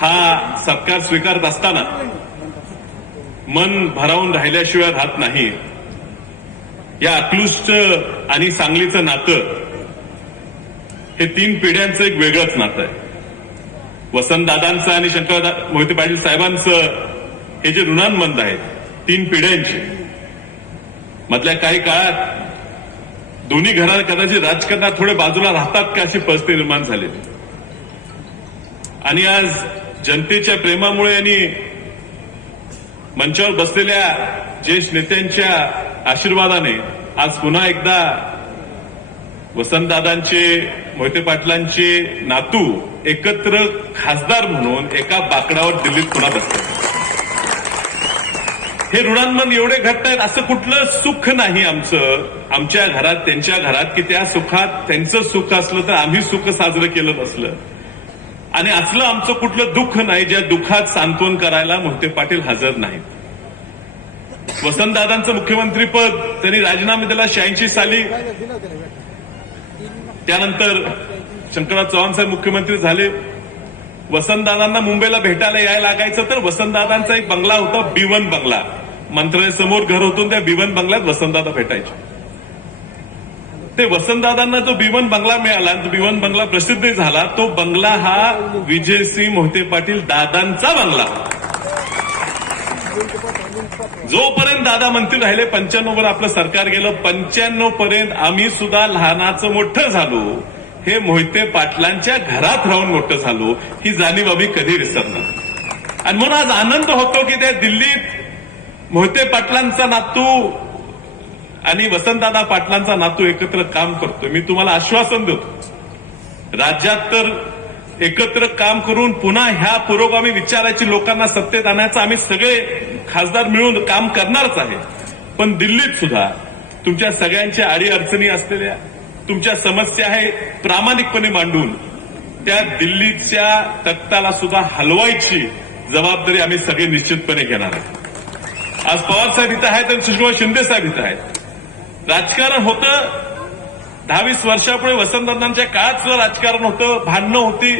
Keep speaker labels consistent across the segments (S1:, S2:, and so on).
S1: हा सत्कार स्वीकारत असताना मन भरावून राहिल्याशिवाय राहत नाही. या अक्लुष्ट आणि सांगलीचं नातं हे तीन पिढ्यांचं एक वेगळंच नातं आहे. वसंतदादांचं आणि शंकर मोहिते पाटील साहेबांचं हे जे ऋणांबंध आहेत तीन पिढ्यांचे मधल्या काही काळात दोन्ही घरात कदाचित राजकारणात थोडे बाजूला राहतात का अशी परिस्थिती निर्माण झालेली. आणि आज जनतेच्या प्रेमामुळे आणि मंचावर बसलेल्या ज्येष्ठ नेत्यांच्या आशीर्वादाने आज पुन्हा एकदा वसंतदादांचे मोहिते पाटलांचे नातू एकत्र खासदार म्हणून एका बाकडावर दिल्लीत पुन्हा बसले. हे ऋणांमन एवढे घडतायत असं कुठलं सुख नाही आमचं. आमच्या घरात त्यांच्या घरात की त्या सुखात त्यांचं सुख असलं तर आम्ही सुख साजरं केलं नसलं. आणि असलं आमचं कुठलं दुःख नाही ज्या दुःखात सांत्वन करायला मोहिते पाटील हजर नाहीत. वसंतदादांचं मुख्यमंत्रीपद त्यांनी राजीनामा दिला शहाऐंशी साली. त्यानंतर शंकरराव चव्हाण साहेब मुख्यमंत्री झाले. वसंतदादांना मुंबईला भेटायला यायला लागायचं तर वसंतदादांचा एक बंगला होता बिवन बंगला. मंत्रालयासमोर घर होतं त्या बिवन बंगल्यात वसंतदादा भेटायचे. ते वसंतदादांना जो बिवन बंगला मिळाला तो बिवन बंगला प्रसिद्ध झाला तो बंगला हा विजयसिंह मोहिते पाटील दादांचा बंगला. जोपर्यंत दादा मंत्री राहिले पंच्याण्णव वर आपलं सरकार गेलं पंच्याण्णव पर्यंत आम्ही सुद्धा लहानाचं मोठं झालो. हे मोहिते पाटलांच्या घरात राहून मोठं झालो. ही जाणीव आम्ही कधी विसरणार. आणि म्हणून आज आनंद होतो की त्या दिल्लीत मोहिते पाटलांचा नातू आणि वसंतदादा पाटलांचा नातू एकत्र काम करतोय. मी तुम्हाला आश्वासन देतो. राज्यात तर एकत्र काम करून पुन्हा ह्या पुरोगामी विचाराची लोकांना सत्तेत आणायचं आम्ही सगळे खासदार मिळून काम करणारच आहे. पण दिल्लीत सुद्धा तुमच्या सगळ्यांच्या अडी अडचणी असलेल्या तुमच्या समस्या आहे प्रामाणिकपणे मांडून त्या दिल्लीच्या तख्ताला सुद्धा हलवायची जबाबदारी आम्ही सगळे निश्चितपणे घेणार आहोत. आज पवार साहेब इथं आहेत आणि सुषमा शिंदे साहेब इथं आहेत. राजकारण होतं. दहावीस वर्षापुढे वसंतदादांच्या काळात राजकारण होतं भांडणं होती.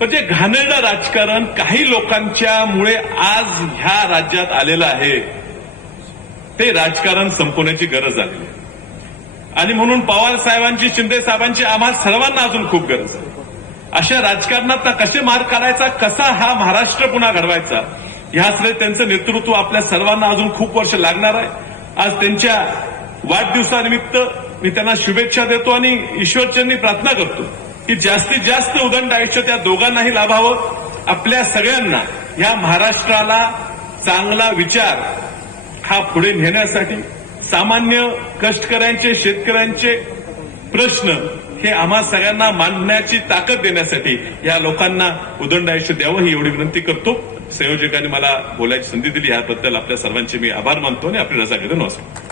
S1: पण जे घाणेरडं राजकारण काही लोकांच्या मुळे आज ह्या राज्यात आलेलं आहे ते राजकारण संपवण्याची गरज आलेली आहे आणि म्हणून पवार साहेबांची शिंदे साहेबांची आम्हा सर्वांना अजून खूप गरज आहे. अशा राजकारणात कसे मार्ग काढायचा कसा हा महाराष्ट्र पुन्हा घडवायचा ह्यासाठी त्यांचं नेतृत्व आपल्या सर्वांना अजून खूप वर्ष लागणार आहे. आज त्यांच्या वाढदिवसानिमित्त मी त्यांना शुभेच्छा देतो आणि ईश्वरचरणी प्रार्थना करतो की जास्तीत जास्त उदंड आयुष्य त्या दोघांनाही लाभावं. आपल्या सगळ्यांना या महाराष्ट्राला चांगला विचार हा पुढे नेण्यासाठी सामान्य कष्टकऱ्यांचे शेतकऱ्यांचे प्रश्न हे आम्हा सगळ्यांना मांडण्याची ताकद देण्यासाठी या लोकांना उदंड आयुष्य द्यावं ही एवढी विनंती करतो. संयोजकांनी मला बोलायची संधी दिली याबद्दल आपल्या सर्वांचे मी आभार मानतो आणि आपली रजा घेतो नमस्कार.